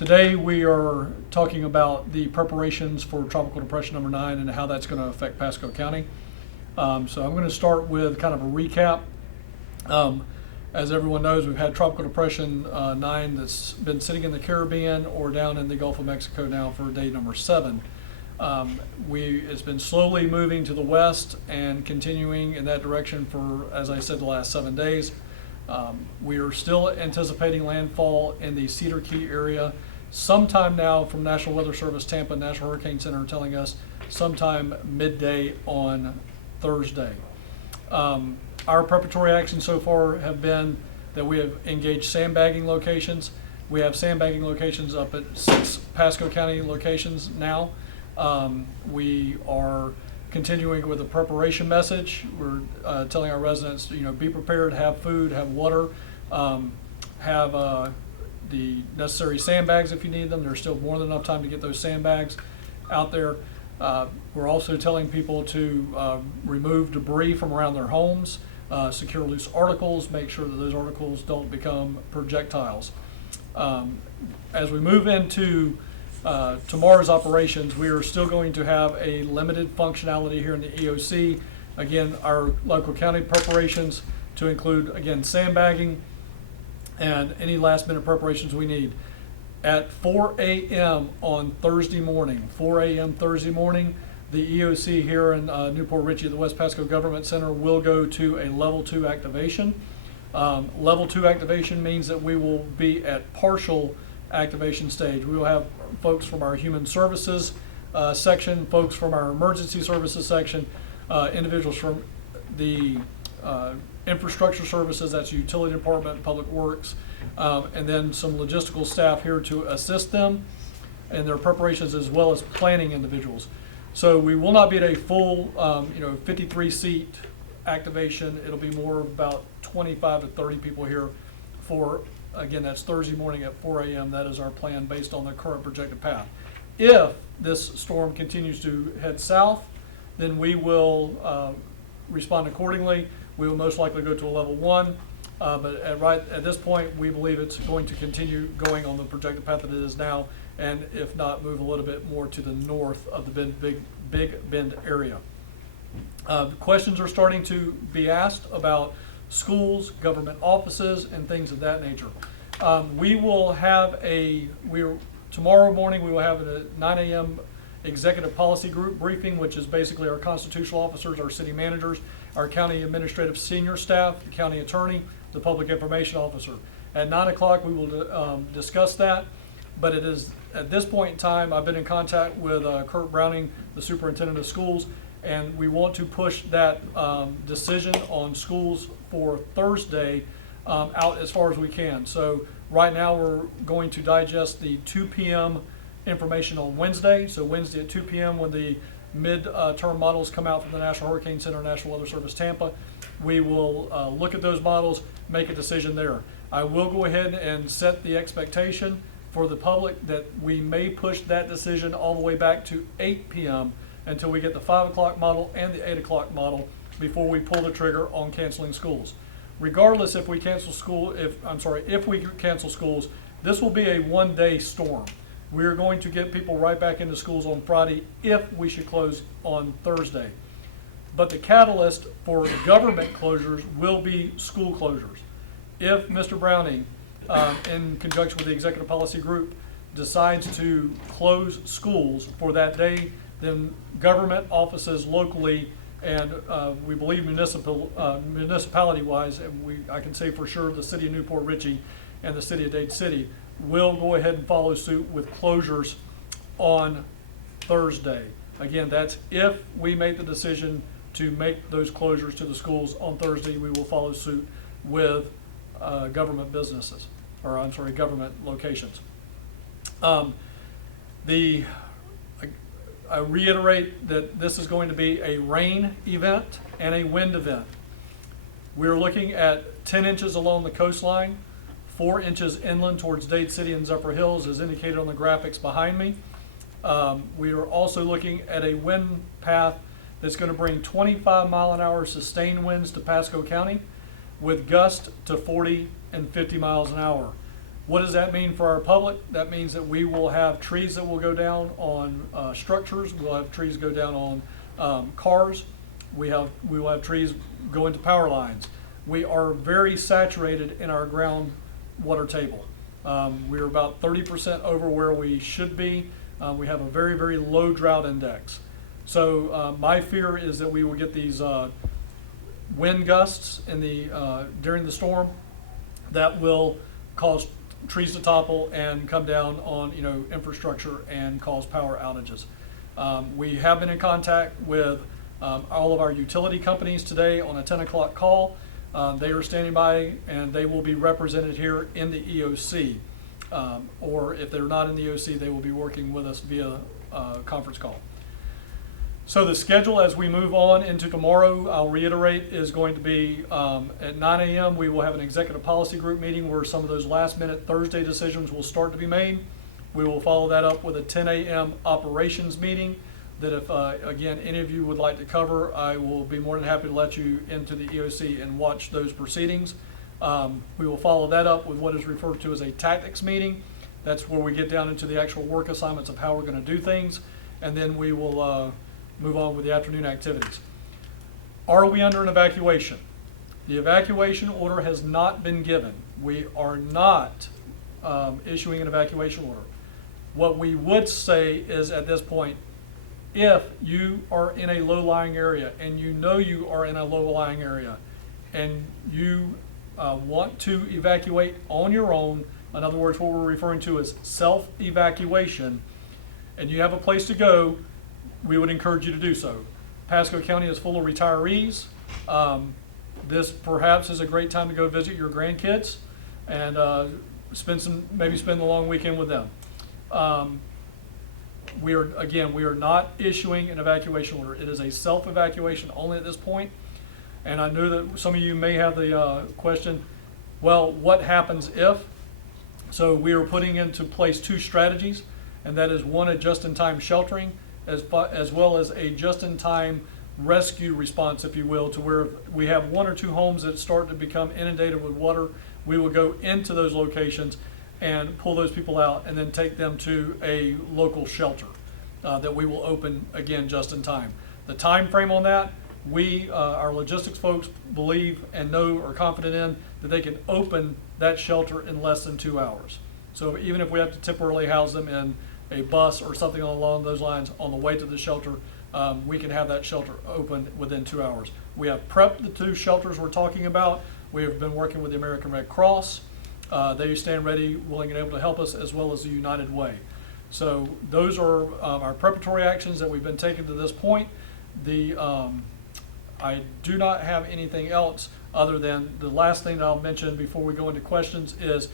Today we are talking about the preparations for Tropical Depression number 9 and how that's going to affect Pasco County. So I'm going to start with kind of a recap. As everyone knows, we've had Tropical Depression 9 that's been sitting in the Caribbean or down in the Gulf of Mexico now for day number 7. It's been slowly moving to the west and continuing in that direction for, as I said, the last 7 days. We are still anticipating landfall in the Cedar Key area sometime now from National Weather Service Tampa National Hurricane Center telling us sometime midday on Thursday. Our preparatory actions so far have been that we have engaged sandbagging locations. We have sandbagging locations up at 6 Pasco County locations now. We are continuing with a preparation message. We're telling our residents, be prepared, have food, have water, have the necessary sandbags if you need them. There's still more than enough time to get those sandbags out there. We're also telling people to remove debris from around their homes, secure loose articles, make sure that those articles don't become projectiles. As we move into tomorrow's operations, we are still going to have a limited functionality here in the EOC. Again, our local county preparations to include, again, sandbagging and any last minute preparations we need. At 4 a.m. on Thursday morning, 4 a.m. Thursday morning, the EOC here in Newport Richey at the West Pasco Government Center will go to a level 2 activation. Level 2 activation means that we will be at partial activation stage. We will have folks from our human services section, folks from our emergency services section, individuals from the infrastructure services, that's utility department, public works, and then some logistical staff here to assist them in their preparations as well as planning individuals. So we will not be at a full 53 seat activation. It'll be more about 25 to 30 people here for, again, that's Thursday morning at 4 a.m. That is our plan based on the current projected path. If this storm continues to head south, then we will respond accordingly. We will most likely go to a level 1, but right at this point, we believe it's going to continue going on the projected path that it is now, and if not, move a little bit more to the north of the Big Bend area. Questions are starting to be asked about schools, government offices, and things of that nature. We will have tomorrow morning we will have a 9 a.m. executive policy group briefing, which is basically our constitutional officers, our city managers, our county administrative senior staff, the county attorney, the public information officer. At 9 o'clock we will discuss that, but it is at this point in time, I've been in contact with Kurt Browning, the superintendent of schools, and we want to push that decision on schools for Thursday out as far as we can. So right now we're going to digest the 2 p.m. information on Wednesday. So Wednesday at 2 p.m. when the mid-term models come out from the National Hurricane Center, National Weather Service Tampa, we will look at those models, make a decision there. I will go ahead and set the expectation for the public that we may push that decision all the way back to 8 p.m. until we get the 5 o'clock model and the 8 o'clock model before we pull the trigger on canceling schools. Regardless if we cancel if we cancel schools, this will be a one-day storm. We are going to get people right back into schools on Friday if we should close on Thursday. But the catalyst for government closures will be school closures. If Mr. Browning, in conjunction with the executive policy group, decides to close schools for that day, then government offices locally and we believe municipality-wise, I can say for sure the city of Newport Richey and the city of Dade City will go ahead and follow suit with closures on Thursday. Again, that's if we make the decision to make those closures to the schools on Thursday. We will follow suit with government businesses, or government locations. I reiterate that this is going to be a rain event and a wind event. We're looking at 10 inches along the coastline, 4 inches inland towards Dade City and Zephyr Hills as indicated on the graphics behind me. We are also looking at a wind path that's going to bring 25-mile-an-hour sustained winds to Pasco County with gusts to 40 and 50 miles an hour. What does that mean for our public? That means that we will have trees that will go down on structures. We'll have trees go down on cars. We will have trees go into power lines. We are very saturated in our groundwater table. We're about 30% over where we should be. We have a very, very low drought index. So my fear is that we will get these wind gusts in during the storm that will cause trees to topple and come down on infrastructure and cause power outages. We have been in contact with all of our utility companies today on a 10 o'clock call. They are standing by and they will be represented here in the EOC. Or if they're not in the EOC, they will be working with us via conference call. So the schedule as we move on into tomorrow, I'll reiterate, is going to be at 9 a.m. we will have an executive policy group meeting where some of those last minute Thursday decisions will start to be made. We will follow that up with a 10 a.m. operations meeting that if, again, any of you would like to cover, I will be more than happy to let you into the EOC and watch those proceedings. We will follow that up with what is referred to as a tactics meeting. That's where we get down into the actual work assignments of how we're going to do things, and then we will move on with the afternoon activities. Are we under an evacuation? The evacuation order has not been given. We are not issuing an evacuation order. What we would say is at this point, if you are in a low-lying area and you know you are in a low-lying area and you want to evacuate on your own, in other words, what we're referring to as self-evacuation, and you have a place to go, we would encourage you to do so. Pasco County is full of retirees. This perhaps is a great time to go visit your grandkids and maybe spend the long weekend with them. We are not issuing an evacuation order. It is a self-evacuation only at this point. And I know that some of you may have the question, well, what happens if? So we are putting into place two strategies, and that is one, a just-in-time sheltering, as well as a just-in-time rescue response, if you will, to where we have one or two homes that start to become inundated with water. We will go into those locations and pull those people out and then take them to a local shelter that we will open again just in time. The time frame on that, our logistics folks believe and know, are confident in, that they can open that shelter in less than 2 hours. So even if we have to temporarily house them in a bus or something along those lines on the way to the shelter, we can have that shelter open within 2 hours. We have prepped the two shelters we're talking about. We have been working with the American Red Cross. They stand ready, willing and able to help us, as well as the United Way. So those are our preparatory actions that we've been taking to this point. I do not have anything else other than the last thing that I'll mention before we go into questions is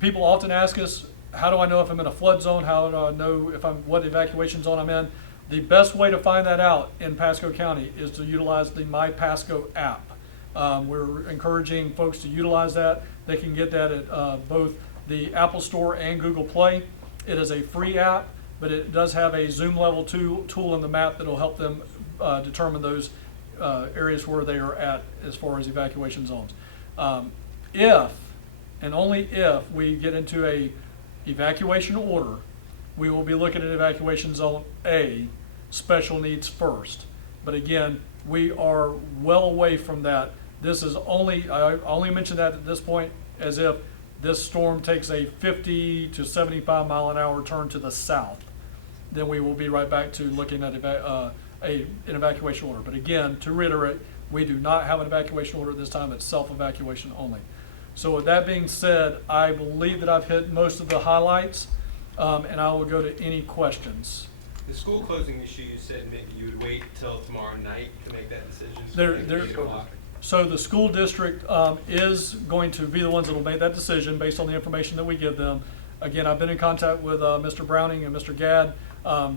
people often ask us, how do I know if I'm in a flood zone? How do I know what evacuation zone I'm in? The best way to find that out in Pasco County is to utilize the My Pasco app. We're encouraging folks to utilize that. They can get that at both the Apple Store and Google Play. It is a free app, but it does have a zoom level tool in the map that will help them determine those areas where they are at as far as evacuation zones. If and only if we get into a evacuation order, we will be looking at evacuation zone A, special needs first. But again, we are well away from that. This is I only mention that at this point as if this storm takes a 50 to 75 mile an hour turn to the south. Then we will be right back to looking at an evacuation order. But again, to reiterate, we do not have an evacuation order at this time. It's self-evacuation only. So with that being said, I believe that I've hit most of the highlights, and I will go to any questions. The school closing issue, you said maybe you would wait till tomorrow night to make that decision. So the school district is going to be the ones that will make that decision based on the information that we give them. Again, I've been in contact with Mr. Browning and Mr. Gadd.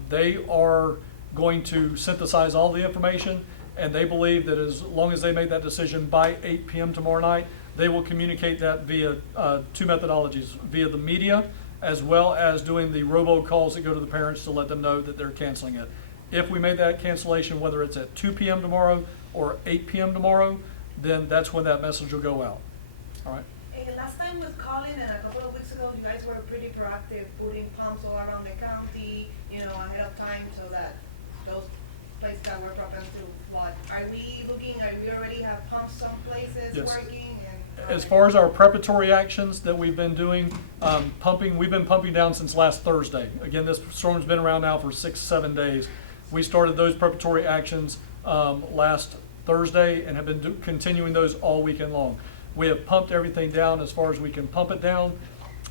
They are going to synthesize all the information, and they believe that as long as they make that decision by 8 p.m. tomorrow night, they will communicate that via two methodologies, via the media, as well as doing the robocalls that go to the parents to let them know that they're canceling it. If we made that cancellation, whether it's at 2 p.m. tomorrow or 8 p.m. tomorrow, then that's when that message will go out. All right. And last time with Colin and a couple of weeks ago, you guys were pretty proactive, putting pumps all around the county, ahead of time so that those places that were prone to flood. Are we already have pumps some places Yes. working? As far as our preparatory actions that we've been doing, we've been pumping down since last Thursday. Again, this storm's been around now for 6-7 days. We started those preparatory actions last Thursday and have been continuing those all weekend long. We have pumped everything down as far as we can pump it down.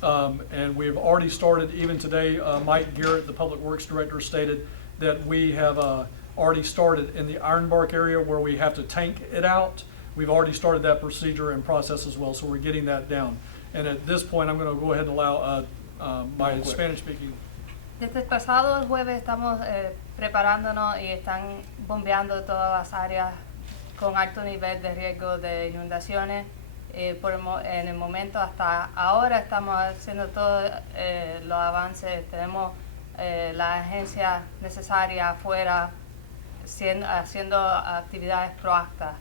And we've already started, even today, Mike Garrett, the Public Works Director, stated that we have already started in the Ironbark area where we have to tank it out. We've already started that procedure and process as well, so we're getting that down. And at this point, I'm going to go ahead and allow my Spanish-speaking. Desde el pasado jueves estamos preparándonos y están bombeando todas las áreas con alto nivel de riesgo de inundaciones. En el momento hasta ahora estamos haciendo todos los avances. Tenemos la agencia necesaria afuera haciendo actividades proactivas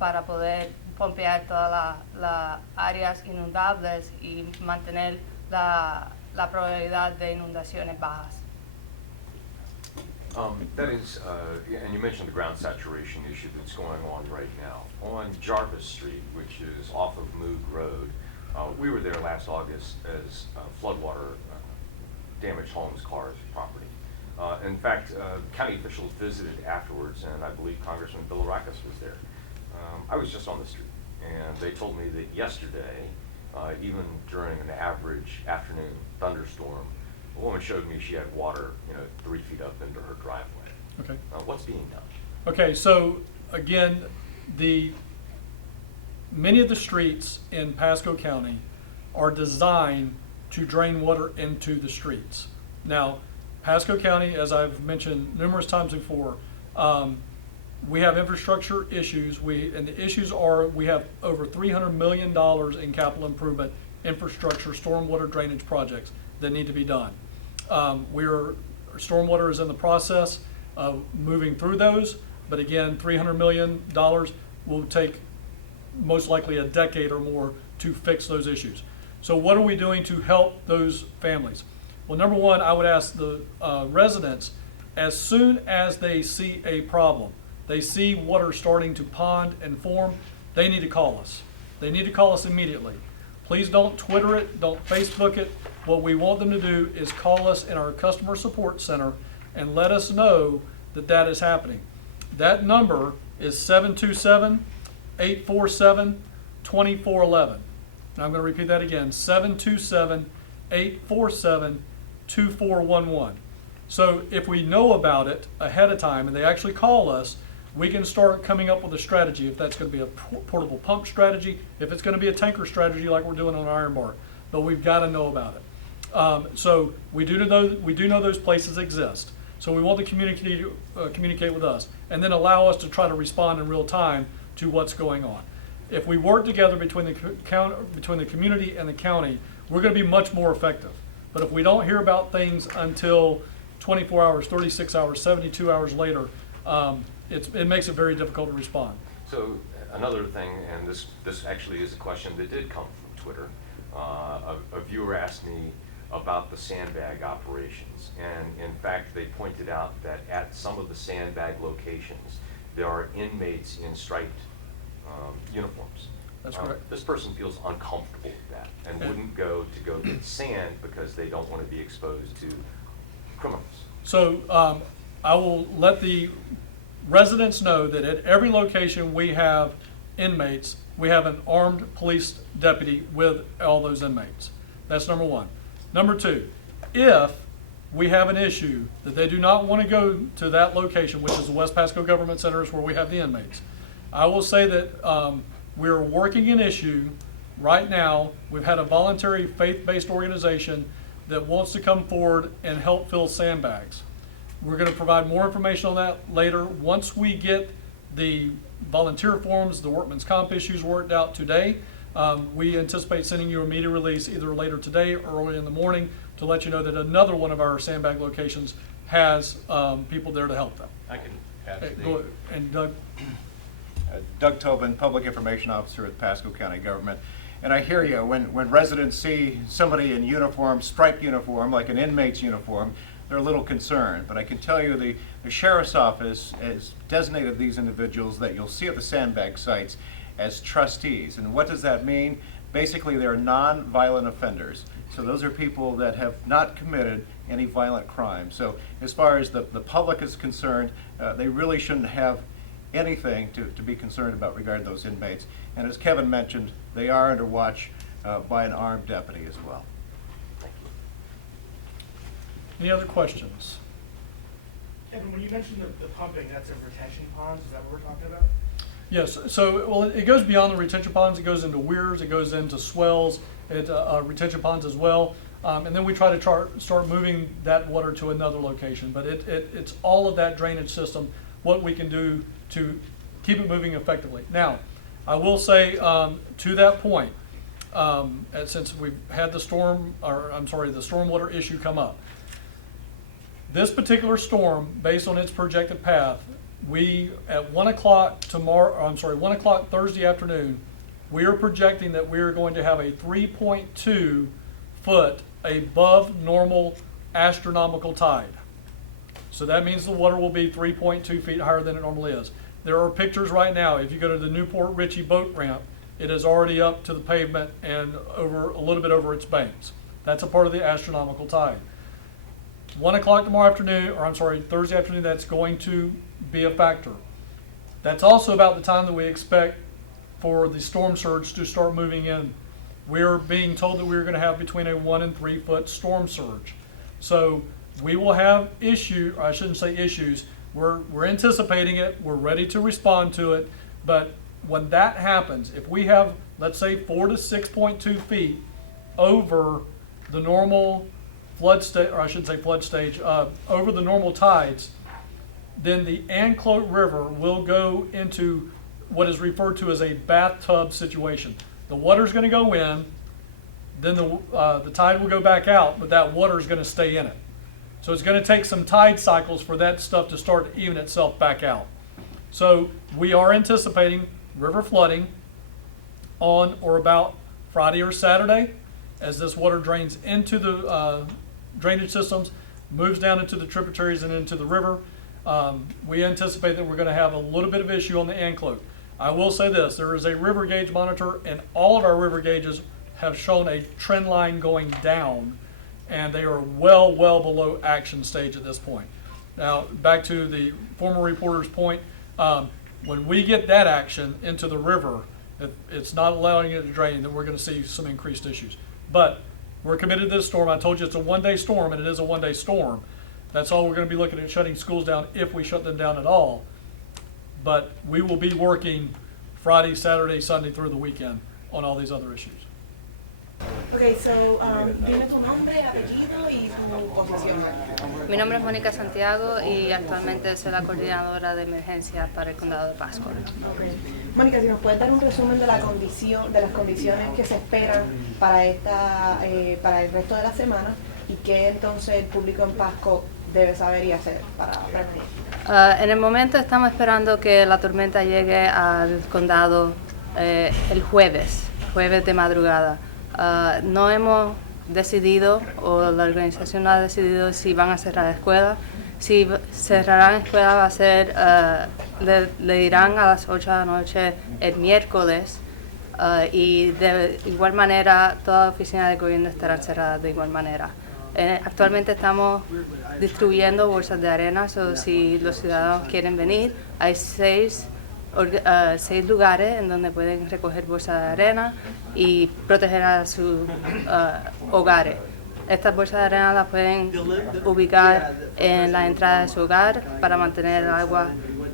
para poder pompear todas las áreas inundables y mantener la probabilidad de inundaciones bajas. That is, and you mentioned the ground saturation issue that's going on right now. On Jarvis Street, which is off of Moog Road, we were there last August as floodwater damaged homes, cars, property. In fact, county officials visited afterwards, and I believe Congressman Billirakis was there. I was just on the street, and they told me that yesterday, even during an average afternoon thunderstorm, a woman showed me she had water, 3 feet up into her driveway. Okay. What's being done? Okay, so again, many of the streets in Pasco County are designed to drain water into the streets. Now, Pasco County, as I've mentioned numerous times before, we have infrastructure issues. And the issues are we have over $300 million in capital improvement infrastructure stormwater drainage projects that need to be done. Stormwater is in the process of moving through those, but again, $300 million will take most likely a decade or more to fix those issues. So what are we doing to help those families? Well, number one, I would ask the residents, as soon as they see a problem, they see water starting to pond and form, they need to call us. They need to call us immediately. Please don't Twitter it, don't Facebook it. What we want them to do is call us in our customer support center and let us know that that is happening. That number is 727-847-2411. And I'm going to repeat that again, 727-847-2411. So if we know about it ahead of time and they actually call us, we can start coming up with a strategy, if that's going to be a portable pump strategy, if it's going to be a tanker strategy like we're doing on Ironbark. But we've got to know about it. So we do know those places exist. So we want the community to communicate with us and then allow us to try to respond in real time to what's going on. If we work together between the community and the county, we're going to be much more effective. But if we don't hear about things until 24 hours, 36 hours, 72 hours later, it makes it very difficult to respond. So another thing, and this actually is a question that did come from Twitter. A viewer asked me about the sandbag operations, and in fact they pointed out that at some of the sandbag locations there are inmates in striped uniforms. That's correct. This person feels uncomfortable with that and wouldn't go get sand because they don't want to be exposed to criminals. So I will let the residents know that at every location we have inmates, we have an armed police deputy with all those inmates. That's number one. Number two, if we have an issue that they do not want to go to that location, which is the West Pasco Government Center, is where we have the inmates, I will say that we're working an issue right now. We've had a voluntary faith-based organization that wants to come forward and help fill sandbags. We're going to provide more information on that later. Once we get the volunteer forms, the workman's comp issues worked out today, we anticipate sending you a media release either later today or early in the morning to let you know that another one of our sandbag locations has people there to help them. I can add Go ahead. And Doug? Doug Tobin, Public Information Officer at Pasco County Government. And I hear you, when residents see somebody in uniform, striped uniform, like an inmate's uniform, they're a little concerned. But I can tell you the sheriff's office has designated these individuals that you'll see at the sandbag sites as trustees. And what does that mean? Basically, they're non-violent offenders. So those are people that have not committed any violent crime. So as far as the public is concerned, they really shouldn't have anything to be concerned about regarding those inmates. And as Kevin mentioned, they are under watch by an armed deputy as well. Any other questions? Kevin, when you mentioned the pumping, that's in retention ponds, is that what we're talking about? Yes, so, well, it goes beyond the retention ponds, it goes into weirs, it goes into swells, retention ponds as well. And then we try to start moving that water to another location. But it's all of that drainage system, what we can do to keep it moving effectively. Now, I will say to that point, since we've had the stormwater issue come up, this particular storm, based on its projected path, we at 1 o'clock Thursday afternoon, we are projecting that we are going to have a 3.2 foot above normal astronomical tide. So that means the water will be 3.2 feet higher than it normally is. There are pictures right now. If you go to the Newport Richie boat ramp, it is already up to the pavement and over a little bit over its banks. That's a part of the astronomical tide. 1 o'clock Thursday afternoon, that's going to be a factor. That's also about the time that we expect for the storm surge to start moving in. We're being told that we're going to have between a 1 and 3 foot storm surge. So we will have issues. We're anticipating it. We're ready to respond to it. But when that happens, if we have, let's say, 4 to 6.2 feet over the normal over the normal tides, then the Anclote River will go into what is referred to as a bathtub situation. The water's going to go in, then the tide will go back out, but that water is going to stay in it. So it's going to take some tide cycles for that stuff to start to even itself back out. So we are anticipating river flooding on or about Friday or Saturday as this water drains into the drainage systems, moves down into the tributaries and into the river. We anticipate that we're going to have a little bit of issue on the Anclote. I will say this, there is a river gauge monitor and all of our river gauges have shown a trend line going down, and they are well below action stage at this point. Now, back to the former reporter's point, when we get that action into the river, if it's not allowing it to drain, then we're going to see some increased issues. But we're committed to this storm. I told you it's a one-day storm, and it is a one-day storm. That's all we're going to be looking at, shutting schools down if we shut them down at all. But we will be working Friday, Saturday, Sunday through the weekend on all these other issues. Okay, so, dime tu nombre, apellido y tu posición. Mi nombre es Monica Santiago y actualmente soy la coordinadora de emergencias para el condado de Pasco. Okay. Mónica, si nos puedes dar un resumen de las condiciones que se esperan para el resto de la semana y qué entonces el público en Pasco debe saber y hacer para prevenir. En el momento estamos esperando que la tormenta llegue al condado el jueves de madrugada. No hemos decidido, o la organización no ha decidido si van a cerrar escuelas. Si cerrarán escuelas va a ser, le dirán a las 8 de la noche el miércoles y de igual manera todas las oficinas de gobierno estarán cerradas de igual manera. Actualmente estamos distribuyendo bolsas de arena, so si los ciudadanos quieren venir, hay 6 lugares en donde pueden recoger bolsas de arena y proteger a sus hogares. Estas bolsas de arena las pueden ubicar en la entrada de su hogar para mantener el agua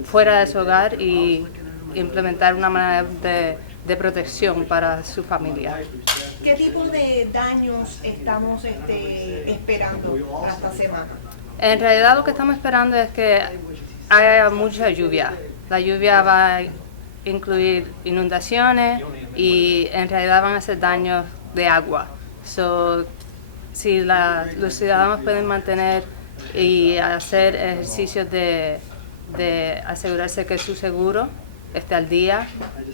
fuera de su hogar y implementar una manera de protección para su familia. ¿Qué tipo de daños estamos esperando para esta semana? En realidad lo que estamos esperando es que haya mucha lluvia. La lluvia va a incluir inundaciones y en realidad van a ser daños de agua. So, si los ciudadanos pueden mantener y hacer ejercicios de asegurarse que su seguro esté al día,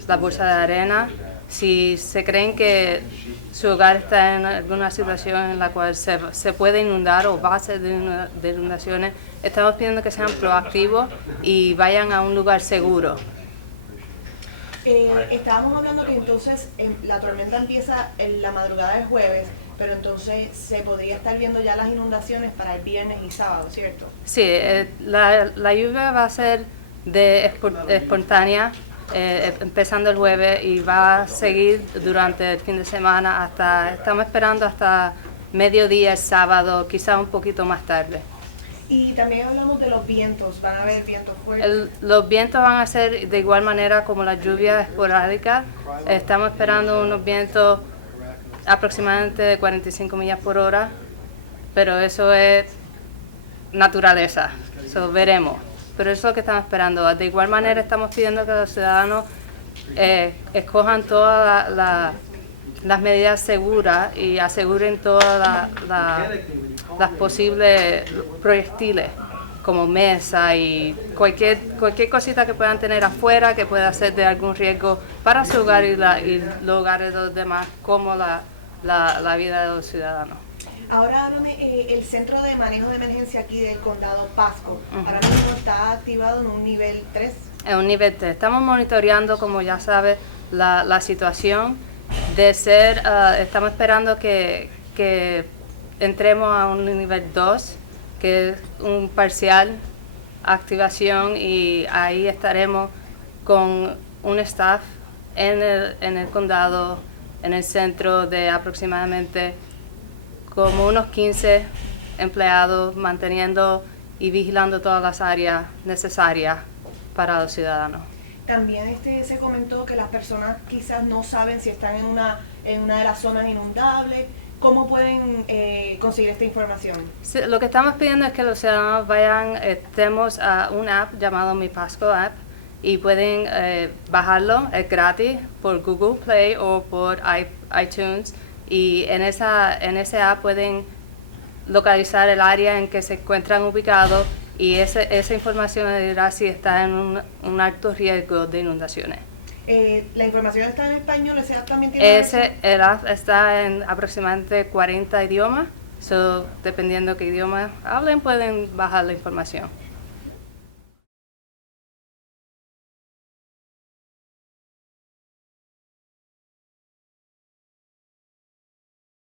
la bolsa de arena, si se creen que su hogar está en alguna situación en la cual se puede inundar o va a ser de inundaciones, estamos pidiendo que sean proactivos y vayan a un lugar seguro. Estábamos hablando que entonces la tormenta empieza en la madrugada del jueves, pero entonces se podría estar viendo ya las inundaciones para el viernes y sábado, ¿cierto? Sí, la lluvia va a ser espontánea, empezando el jueves y va a seguir durante el fin de semana estamos esperando hasta mediodía el sábado, quizá un poquito más tarde. Y también hablamos de los vientos, van a haber vientos fuertes. Los vientos van a ser de igual manera como la lluvia esporádica. Estamos esperando unos vientos aproximadamente de 45 millas por hora, pero eso es naturaleza, eso veremos. Pero eso es lo que estamos esperando. De igual manera estamos pidiendo que los ciudadanos escojan todas las medidas seguras y aseguren todas las posibles proyectiles, como mesa y cualquier cosita que puedan tener afuera que pueda ser de algún riesgo para su hogar y los hogares de los demás, como la vida de los ciudadanos. Ahora el centro de manejo de emergencia aquí del condado Pasco, ahora mismo está activado en un nivel 3. En un nivel 3. Estamos monitoreando, como ya sabes, la situación estamos esperando que entremos a un nivel 2, que es un parcial activación, y ahí estaremos con un staff en el condado, en el centro, de aproximadamente como unos 15 empleados manteniendo y vigilando todas las áreas necesarias para los ciudadanos. También se comentó que las personas quizás no saben si están en una de las zonas inundables. ¿Cómo pueden conseguir esta información? Sí, lo que estamos pidiendo es que los ciudadanos tenemos una app llamado Mi Pasco App y pueden bajarlo, es gratis, por Google Play o por iTunes, y en ese app pueden localizar el área en que se encuentran ubicados, y esa información les dirá si está en un alto riesgo de inundaciones. ¿La información está en español? ¿Ese app también tiene El app está en aproximadamente 40 idiomas, dependiendo qué idioma hablen pueden bajar la información.